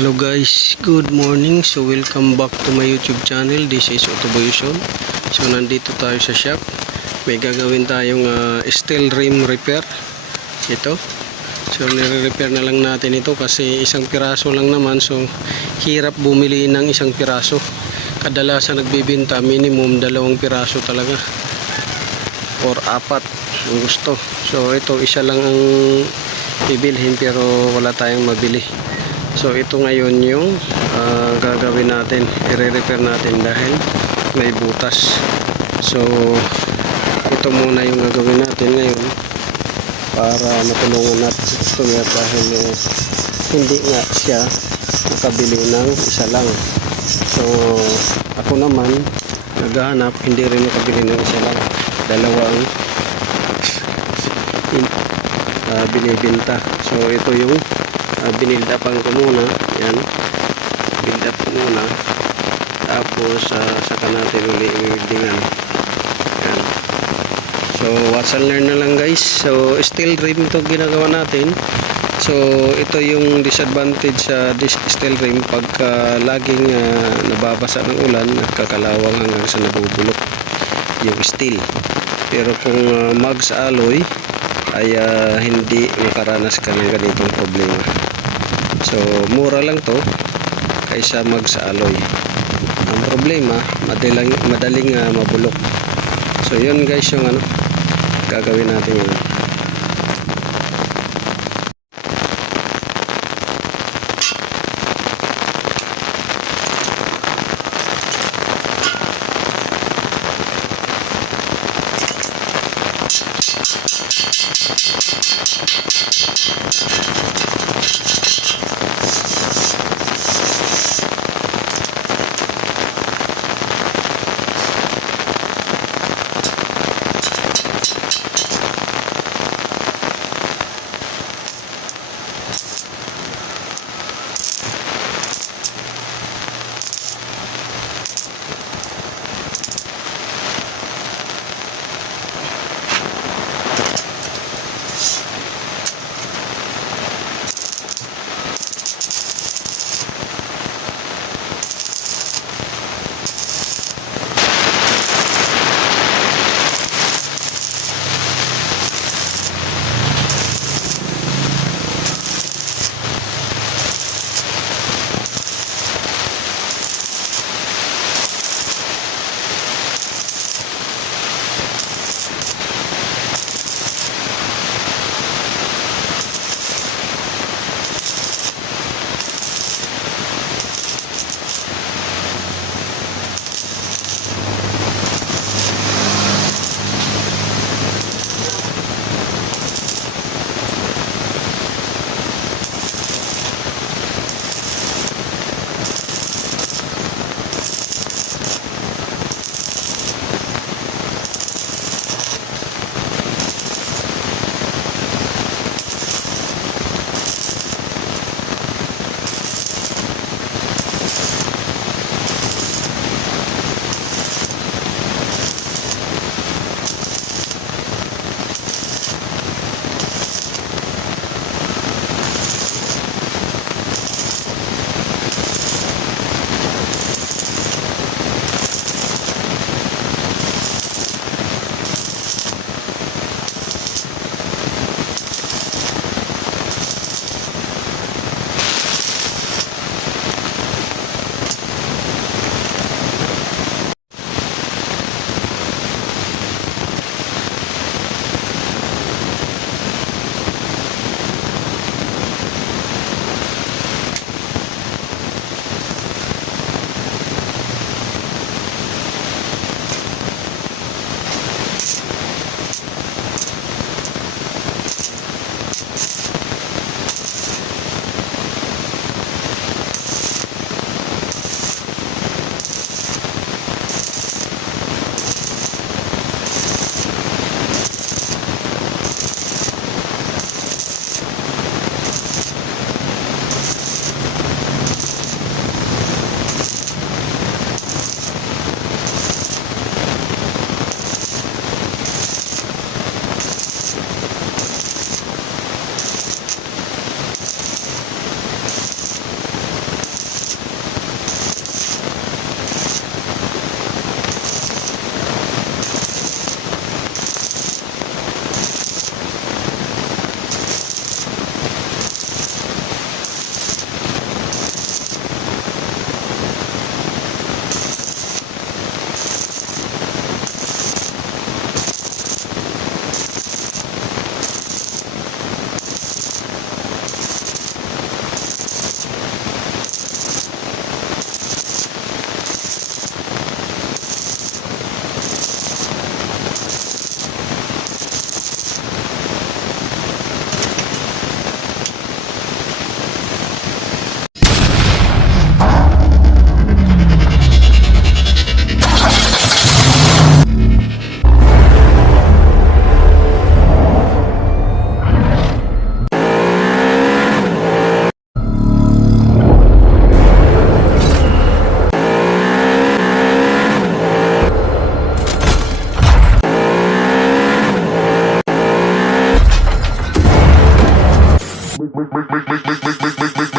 Hello guys, good morning. So welcome back to my YouTube channel. This is Autoboyuson. So nandito tayo sa shop. May gagawin tayong steel rim repair. Ito. So nire-repair na lang natin ito kasi isang piraso lang naman. So hirap bumili ng isang piraso. Kadalasan nagbibenta minimum 2 piraso talaga. Or 4 ang gusto. So ito isa lang ang bibilhin pero wala tayong mabili. So ito ngayon yung gagawin natin, i-repair natin dahil may butas. So ito muna yung gagawin natin ngayon para matulungan natin si customer dahil hindi nga siya nakabili ng isa lang. So ako naman naghahanap, hindi rin nakabili ng isa lang, dalawang binibenta. So ito yung binild upan ko muna. Yan, build up ko muna, tapos saka natin uli i-weldingan. Yan. So watch and learn na lang guys. So steel rim ito ginagawa natin. So ito yung disadvantage sa steel rim pagka laging nababasa ng ulan at kakalawang hanggang sa nabubulok yung steel. Pero kung mags alloy ay hindi makaranas ka ng ganitong problema. So mura lang to kaysa mags alloy. Ang problema madaling mabulok. So yun guys yung gagawin natin yun. make